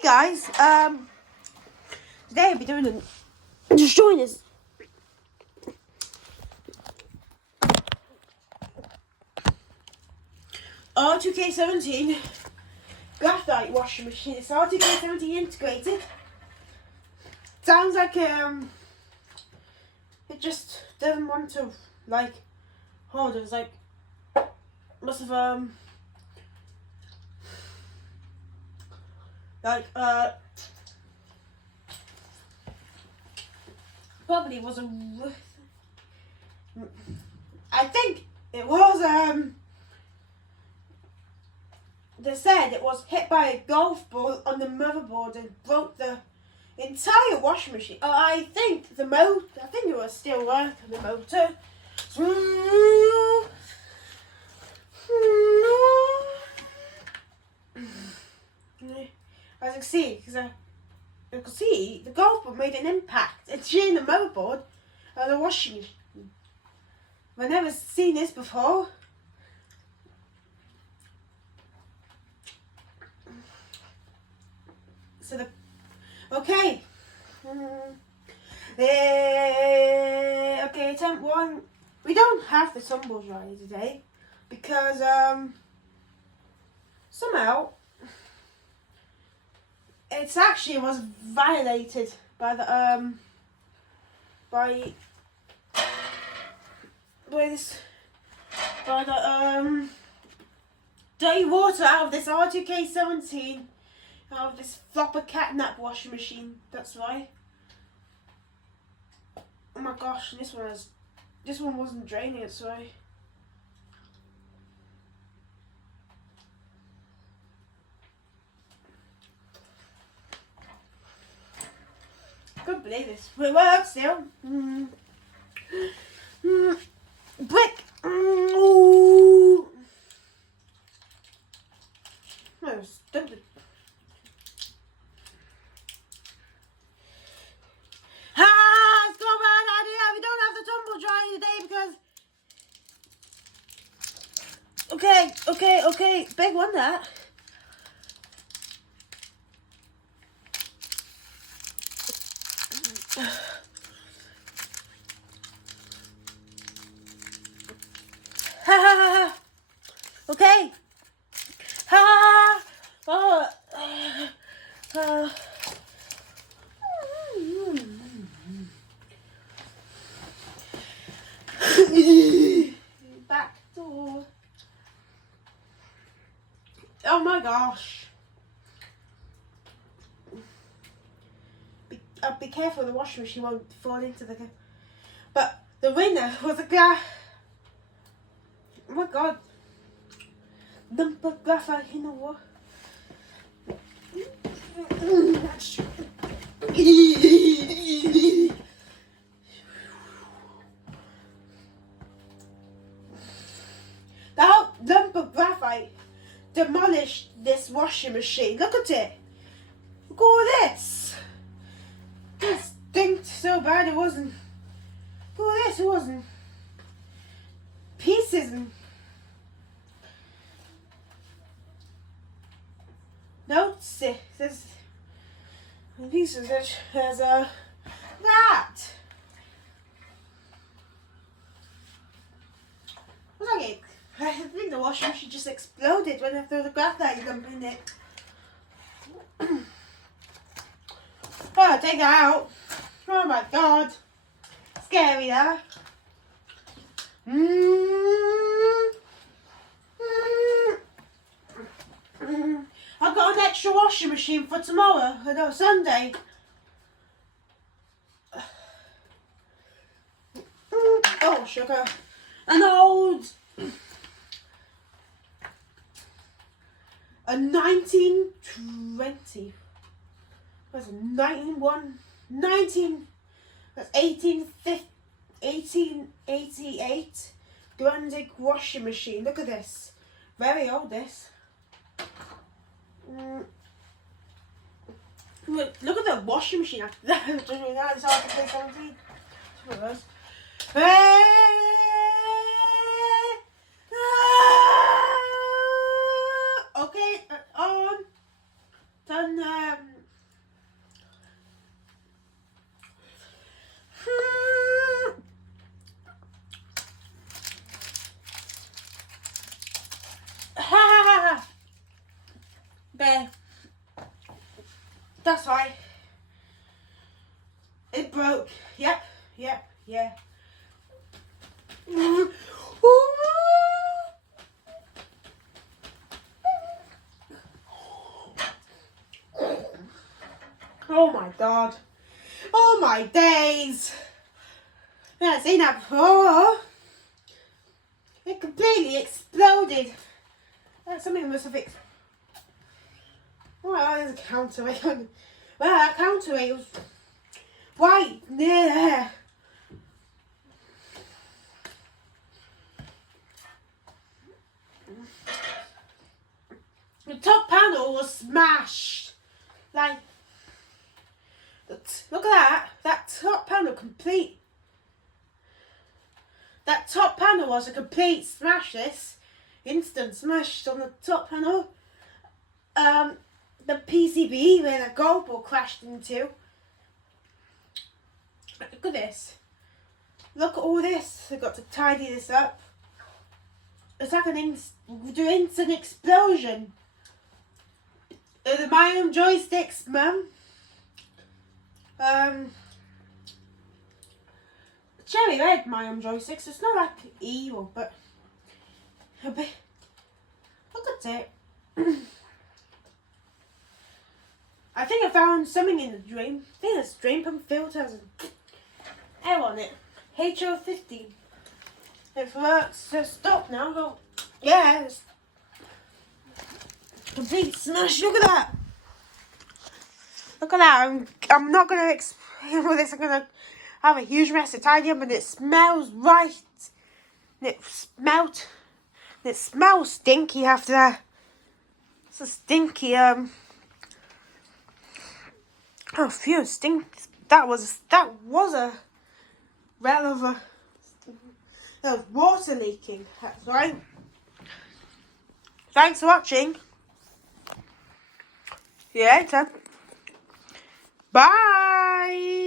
Hey guys, today I'll be doing just join us. R2K17 graphite washing machine. It's R2K17 integrated. Sounds like it just doesn't want to hold it. It's like must have probably wasn't. I think it was they said it was hit by a golf ball on the motherboard and broke the entire washing machine. I think it was still working, the motor. As you can see, the golf ball made an impact. It's in the motherboard of the washing machine. I've never seen this before. Okay, attempt one. We don't have the tumble dryer today because somehow it actually was violated by the dirty water out of this R2K17. Out of this flopper catnap washing machine. That's why. Oh my gosh, this one wasn't draining it, sorry. Couldn't believe this. It works still. Brick. Ooh. No, stupid. Okay, big one that. Okay. Back door. Oh my gosh. Be careful, the washing machine won't fall into the... But the winner was a guy... Oh my god. Lump of graphite in the water. That lump of graphite demolished this washing machine. Look at it. Look at all this. This stinks so bad it wasn't. Look at this, it wasn't. Pieces and notes. There's pieces. There's that. What's that? I think the washing machine just exploded when I threw the graphite lump in it. Oh, take that out. Oh my god. Scary that. I've got an extra washing machine for tomorrow. No, Sunday. Oh, sugar. An old... A 1920. What's it? 1888 Grundig washing machine. Look at this. Very old, this. Look at the washing machine after that. It's hard to play 17. Okay, on. There. That's right. It broke. Yep. Yeah. Oh my god. Oh my days. I haven't seen that before. It completely exploded. Something must have exploded. Well, there's a counterweight. Well, that counterweight was right near there. The top panel was smashed. Like, look at that. That top panel complete. That top panel was a complete smash. This instant smash on the top panel. The PCB where the gold ball crashed into. Look at this. Look at all this. I've got to tidy this up. It's like an instant explosion. My own joysticks, Mum. Cherry red, my own joysticks. It's not like evil, but a bit. Look at it. I think I found something in the drain. I think it's drain pump filter has an air on it. HO15. It works. So stop now. Go. Yeah. It's complete smash. Look at that. Look at that. I'm not going to explain all this. I'm going to have a huge mess to tidy up, and it smells right. And it smells stinky after that. It's a stinky oh, phew, stink. That was a relevant. There was water leaking. That's right. Thanks for watching. See you later. Bye.